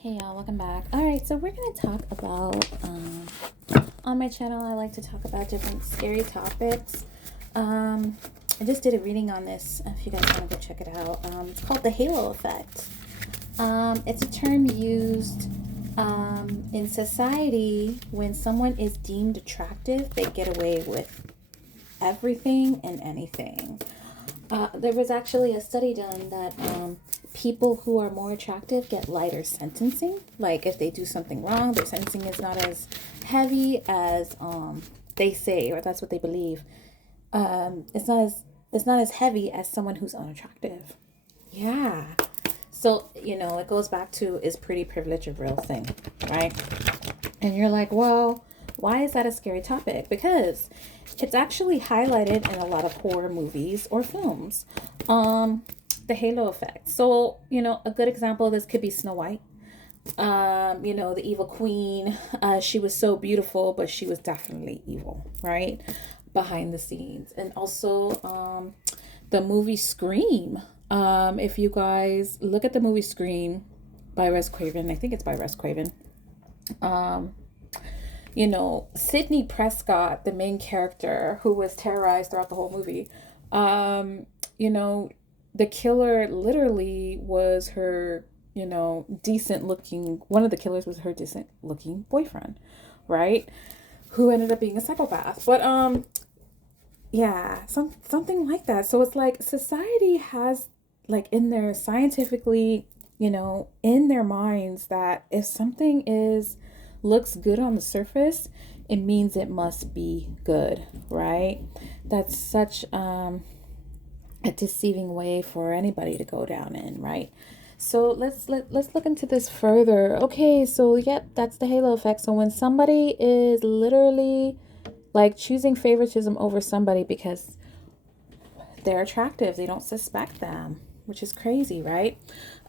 Hey y'all, welcome back. All right, so we're gonna talk about on my channel. I like to talk about different scary topics. I just did a reading on this. If you guys want to go check it out, it's called the halo effect. It's a term used in society when someone is deemed attractive. They get away with everything and anything. There was actually a study done that people who are more attractive get lighter sentencing. Like if they do something wrong, their sentencing is not as heavy as they say, or that's what they believe. It's not as heavy as someone who's unattractive. Yeah. So it goes back to, is pretty privilege a real thing, right? And you're like, well, why is that a scary topic? Because it's actually highlighted in a lot of horror movies or films. The halo effect. So, a good example of this could be Snow White. The evil queen. She was so beautiful, but she was definitely evil, right? Behind the scenes. And also, the movie Scream. If you guys look at the movie Scream by Wes Craven, I think it's by Wes Craven. Sidney Prescott, the main character who was terrorized throughout the whole movie, the killer literally was her, decent looking, one of the killers was her decent looking boyfriend, right? Who ended up being a psychopath. But, yeah, something like that. So it's like society has, like, in their scientifically, in their minds that if something looks good on the surface, it means it must be good, right? That's such a deceiving way for anybody to go down in, right? So let's look into this further. Okay, so yep, that's the halo effect. So when somebody is literally like choosing favoritism over somebody because they're attractive, they don't suspect them, which is crazy, right?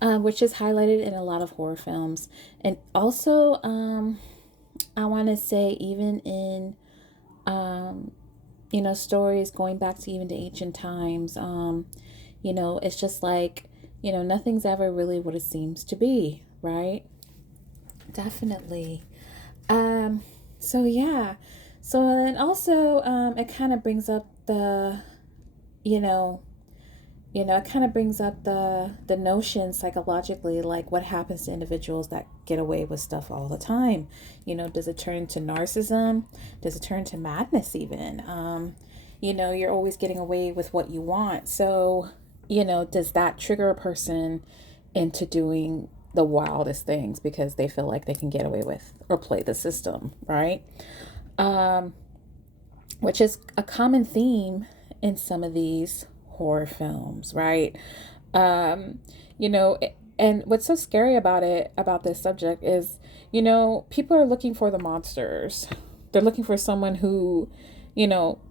Which is highlighted in a lot of horror films. And also, I want to say even in, stories going back to even to ancient times, it's just like, nothing's ever really what it seems to be, right? Definitely. So yeah. So then also, it kind of brings up you know, it kind of brings up the notion psychologically, like what happens to individuals that get away with stuff all the time. Does it turn into narcissism? Does it turn to madness even? You're always getting away with what you want. So, does that trigger a person into doing the wildest things because they feel like they can get away with or play the system, right? Um, which is a common theme in some of these horror films, right? Um, you know, and what's so scary about this subject is, people are looking for the monsters. They're looking for someone who,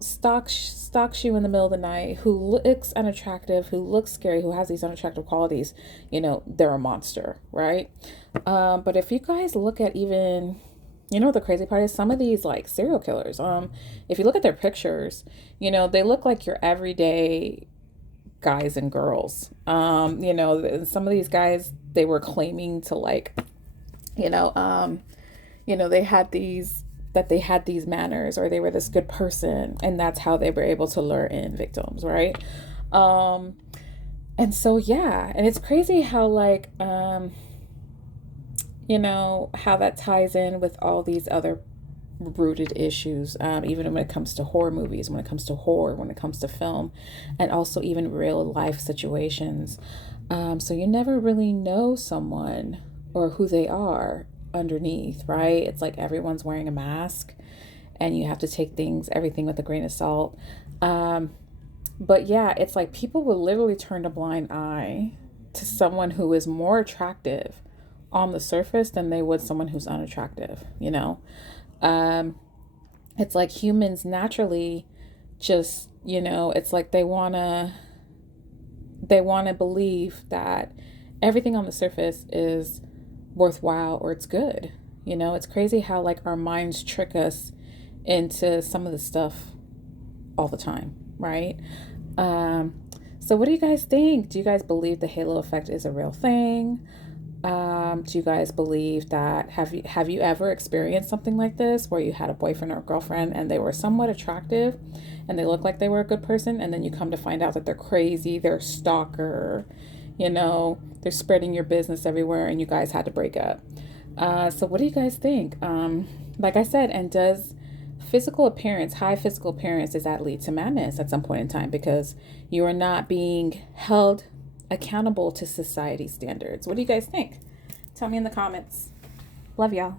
stalks you in the middle of the night, who looks unattractive, who looks scary, who has these unattractive qualities. They're a monster, right? But if you guys look at even, the crazy part is some of these like serial killers. If you look at their pictures, they look like your everyday guys and girls. Some of these guys, they were claiming to like, you know, um, they had these manners, or they were this good person, and that's how they were able to lure in victims, right? Um, and so yeah, and it's crazy how like how that ties in with all these other rooted issues, even when it comes to horror movies, when it comes to horror, when it comes to film, and also even real life situations. So you never really know someone or who they are underneath, right? It's like everyone's wearing a mask, and you have to take everything with a grain of salt. Um, but yeah, it's like people will literally turn a blind eye to someone who is more attractive on the surface than they would someone who's unattractive. Um, it's like humans naturally just, it's like they want to believe that everything on the surface is worthwhile or it's good. It's crazy how like our minds trick us into some of the stuff all the time, right? Um, so what do you guys think? Do you guys believe the halo effect is a real thing? Do you guys believe that have you ever experienced something like this where you had a boyfriend or a girlfriend and they were somewhat attractive and they look like they were a good person, and then you come to find out that they're crazy, they're a stalker, they're spreading your business everywhere, and you guys had to break up? So what do you guys think? Like I said, and does physical appearance, high physical appearance, does that lead to madness at some point in time because you are not being held accountable to society standards? What do you guys think? Tell me in the comments. Love y'all.